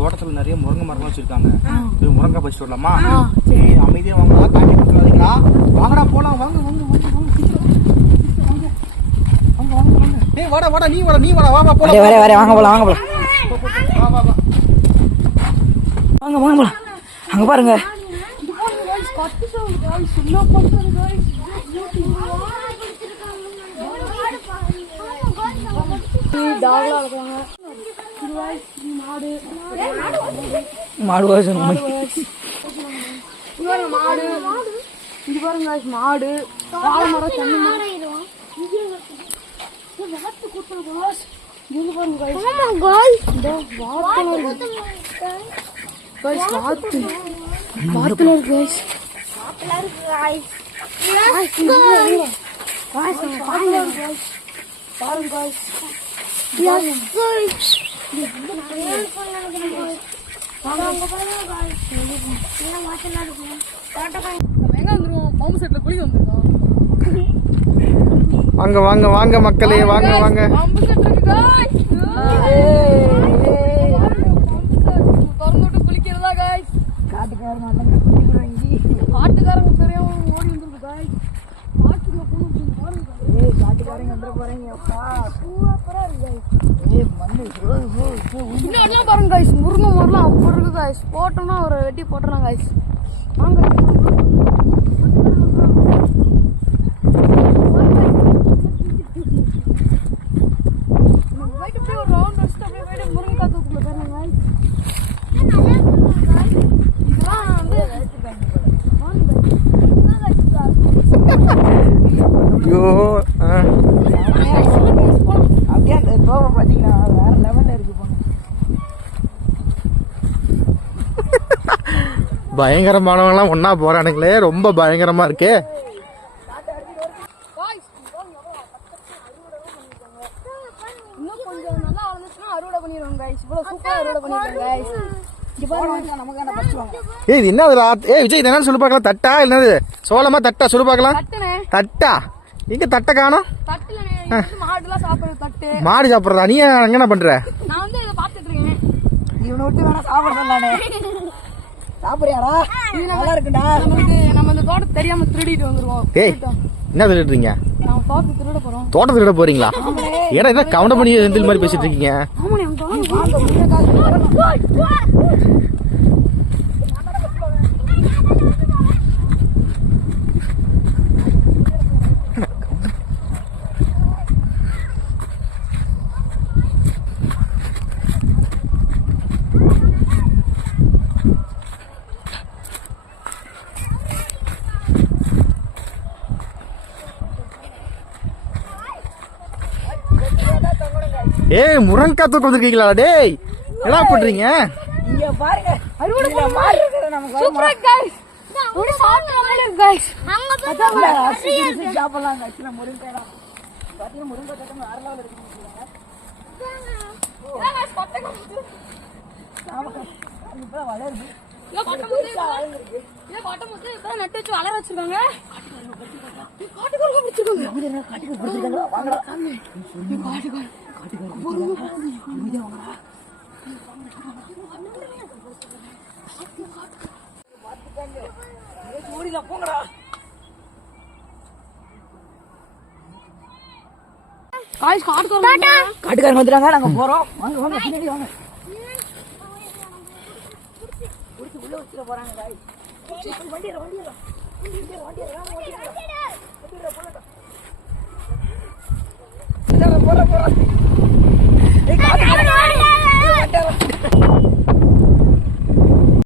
தோட்டத்துல நிறைய முருங்கை மரம் வச்சிருக்காங்க. போய் முருங்கை பறிச்சுட்டு வரலாமா? ஏய் அமைதியா வாங்கடா காட்டி கொடுக்காதீங்களா வாங்கடா போலாம் வாங்க வாங்க ஏய் வாடா வாடா நீ வாடா நீ வாடா வா வா போலாம் வரே வாங்க போலாம் வாங்க போலாம். வா வா வா. வாங்க வாங்க போலாம். அங்க பாருங்க. மாடு வாசம் இங்க பாருங்க மாடு இங்க பாருங்க guys, மாடு வாழை மரம் தென்னை மரம் இங்க பாருங்க guys. இதோ வாத்துல இருக்கு. Guys, வாத்து. வாத்துல இருக்கு guys. Guys, இங்க பாருங்க. Guys, நம்ம வாத்துல இருக்கு guys. பாருங்க வாங்க வாங்க வாங்க மக்களே வாங்க வாங்க. காட்டுக்காரங்க பெரியவங்க ஓடி வந்துருக்கு பாருங்க guys. சூப்பரா இன்னும் பாருங்க முருங்கை மரம்லாம் அப்படி இருக்கு guys. போட்டோம்னா ஒரு வெட்டி போட்டுறாங்க காய்ஸ் வாங்க ஐயோ ஆ. அப்படியே அந்த தோவை பாத்தீங்கன்னா வேற லெவல்ல இருக்கு போங்க. பயங்கரமானவங்கலாம் ஒண்ணா போறானுங்களே ரொம்ப பயங்கரமா இருக்கே. ஏய் இது என்ன ஏய் விஜய் என்னன்னு சொல்லி பார்க்கலாம். தட்டா என்னது? சோளமா தட்டா சொல்லி பார்க்கலாம். தட்டா? எங்க தட்டை காணோம். மாடு சாப்பிட்றதா? நீ அங்க என்ன பண்ற? நான் வந்து இதை பார்த்துட்டு இருக்கேன். இவனை விட்டு வேணா சாப்பிட சொல்லானே சாப்பிடுறியாடா நல்லா இருக்குடா. நம்மளுக்கு நம்ம இந்த தோட்டத்தை தெரியாம திருடிட்டு வந்துருவோம். ஏய் என்ன திருடுறீங்க தோட்டத்தை திருட போறோம். தோட்டத்தை திருட போறீங்களா? ஏன்னா என்ன கவுண்ட பண்ணி எந்தில் மாதிரி பேசிட்டு இருக்கீங்க? ஏய் முருங்கக்காய் தூக்கம் வந்திருக்கீங்களா? டேய் என்ன பண்றீங்க? இங்க பாருங்க அறுவடை மாடு இருக்குது நமக்கு. சூப்பரா சாப்பிடுற மாதிரி இருக்கு guys. இல்ல, சிரிச்சு சிரிச்சு சாப்பிடலாம். ஆக்சுவலா முருங்கைடா பாத்தீங்கன்னா முருங்கை தட்டம் வேற லெவல் இருக்கு. வளருது நட்டு வச்சு வளர வச்சிருக்காங்க. காட்டுக்காரங்க பிடிச்சிருக்காங்க. ஓடில போங்கடா காய்ஸ் காட்டுக்காரங்க காட்டுக்காரங்க வந்துட்டாங்க நாங்க போறோம் வாங்க வாங்க பின்னாடி வாங்க உள்ள வச்சுட்டு போறாங்க வண்டியில வண்டியில வண்டியில வண்டியில வண்டியில போற. 我打你了我打你了。